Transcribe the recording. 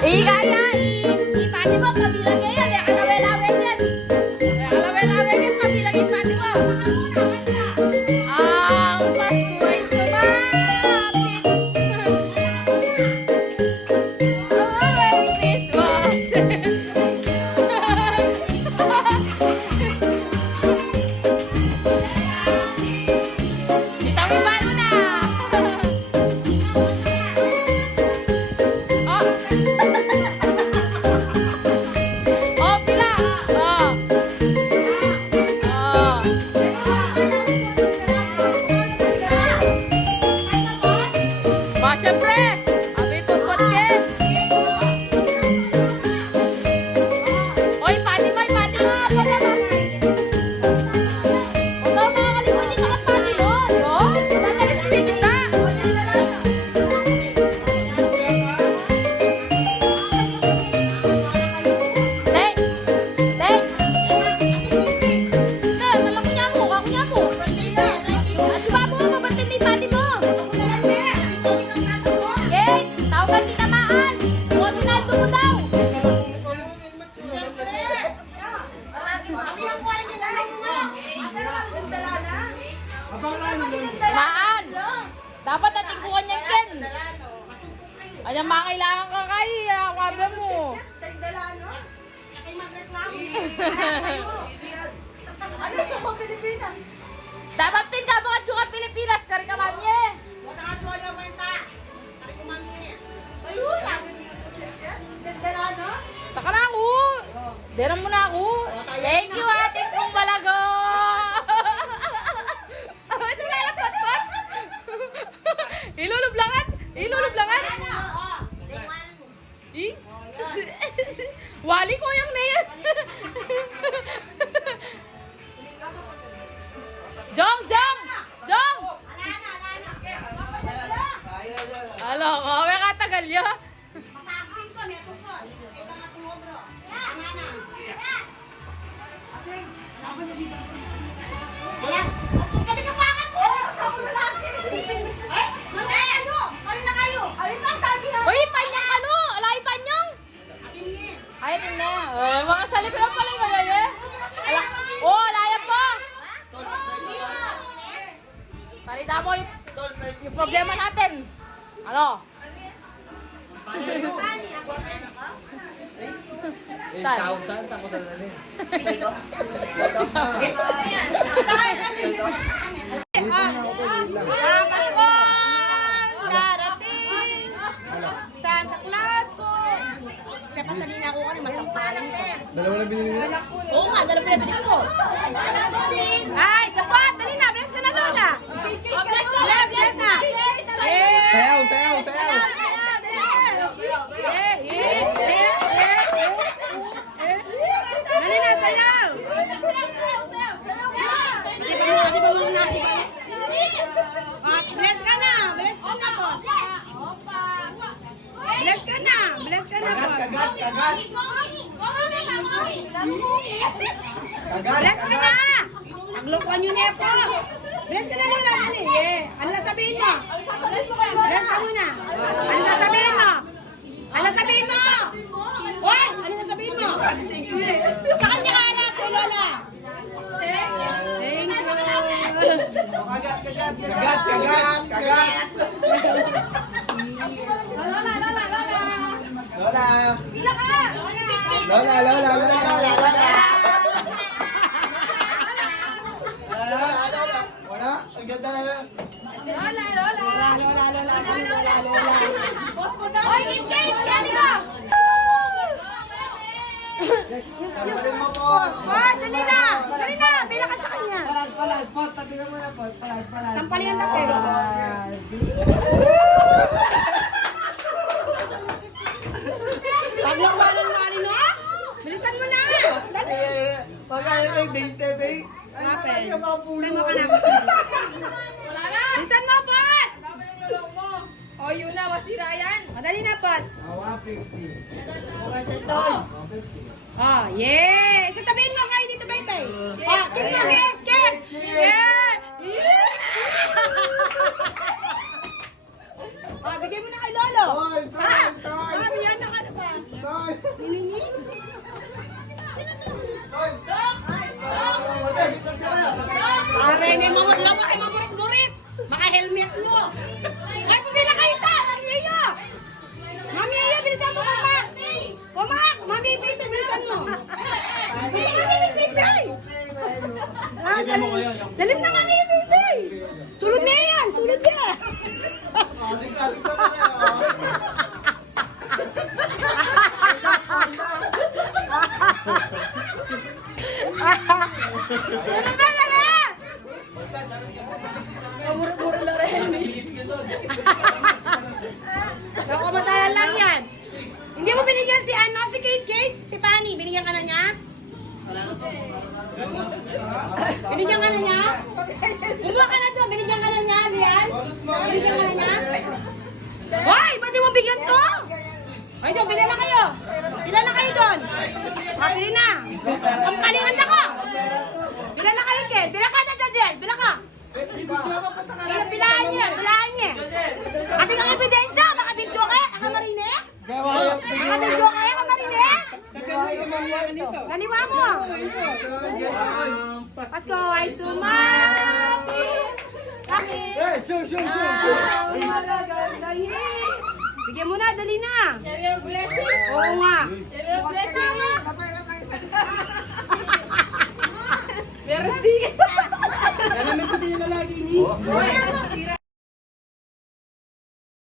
Kaya, ipati mo, kabilang yan. Alawin-awin yan. Alawin-awin yan, kabilang ipati mo. Ang Pasko ay sumapit. Oh, Merry Christmas. Kita mo ba na? Oh, pila. Oh. Oh. Ba, syempre. Abi, puputkin. Oy, pati mo, ipati mo. Huwag daw makakalimutin na magpati nun. Oh, natalistin kita. Dek! Dek! Dek, alam ko niya mo, ako niya mo. At si Babo, babatin na ipati mo. Gate, tawagan si Tamaan. Huwag Rinaldo mo daw. Tamaan. Dapat natingkuhan niyan, Ken. Ayan, makailangan ka kaya. Kabe mo. Ano sa mga Pilipinas? Dapat pin ka mga tsuka Pilipinas. Kari ka, mamye. Ayun, lagi Tendalano? Taka na ako. Dera mo na ako. Thank you, ate kong balago. Ano na lang, pat-pat? Ilulublangan? Ilulublangan? Eh? Wali ko yung na yan. Jong! Jong! Jong! Alo, kawe katagal yun. Uy, panyang ano? Alay panyang? Ay, tingnan. Mga salip lang pala yung alay. Oh, alayan pa. Parita mo yung problema natin. Ano? Saan? Saan ako dadalhin? Dapat po darating Santa Claus ko. Kapasalin ako kanina, matampalan din. Dalawa na binili nila? Oo nga, dalawa na binili ko. Ay, kapat! Dali na, bless ka na, Lola. Oh, bless na, bless na. Sayaw, sayaw, sayaw! Dali na, sayaw. Ate ba mong nasi ba? Bless ka na, bless ka na po. Bless ka na, bless ka na po. Kagat, kagat! Kagat, Bless ka na! Naglokohan nyo niya po. Bless ka na muna, dali. Ano sasabihin mo? Bless ka muna. Ano sasabihin mo? Ano sasabihin mo? Hoy! Ano sasabihin mo? Sa kanya ka harap, Lola. Thank you. Kagat, kagat, kagat! Kagat, kagat! Lola. Lola! Pila ka! Lola, Lola, Lola, Lola! Wala? Ang ganda na. Lola. Hoy, Kim! Kani ka! Tagalin mo po. Dali na! Dali na! Pila ka sa kanya. Palad, palad, pot. Tabigan mo na, pot. Palad, palad. Tampalian natin. Paglakwanan mo rin, no? Bilisan mo na! Dali! Pagkaya ng date, babe. Ay, Kapel. nakakaya ka po. Saan mo ka na? Wala na! Bilisan mo, Pot! O, yun na, masira yan. Madali na, Pot. 150. Oh, yeah! Sasabihin mo kayo dito, Baytay. Oh, kiss mo, kiss! Kiss! Yeah! Oh, bigay mo na kay Lolo. Toy, toy, toy. Yan na ka na ba? Toy. Hiningi? Toy. Pare, may mga lama kay mamurit-murit. Mga helmet mo. Ay, pumila kayo sa! Mami Ayo! Mami Ayo, bilisan mo mama! Mama! Mami Baby, bilisan mo! Mami Baby! Dalim na Mami Baby! Sulod na yan! Sulod na! Aling-aling ka na yan. Sulod na na! Kamuro-muro na rin. Nakamatayan lang yan. Hindi mo binigyan si ano, si Kate? Si Fanny, binigyan ka na niya? Binigyan ka na niya? Kumuha ka na doon, binigyan ka na niya, Lian? Binigyan ka na niya? Hoy, ba't di mo bigyan to? Ay, doon, pila na kayo. Pila na kayo doon. Ah, pili na. Ang palingan na ko. Pila na kayo, Ken. Pila ka na dyan, Jen. Pila ka. Pilaan niya, pilaan niya. Ate kang ebidensya, baka video ka, akamarine? Baka video ka, akamarine? Naniwa mo. Pasko ay sumati. Kami. Ang magagandangin. Bigyan mo na, dali na. Share your blessings. Oo nga. Share your blessings. Pero di. Yan ang message nila lagi ni. Kuya mo.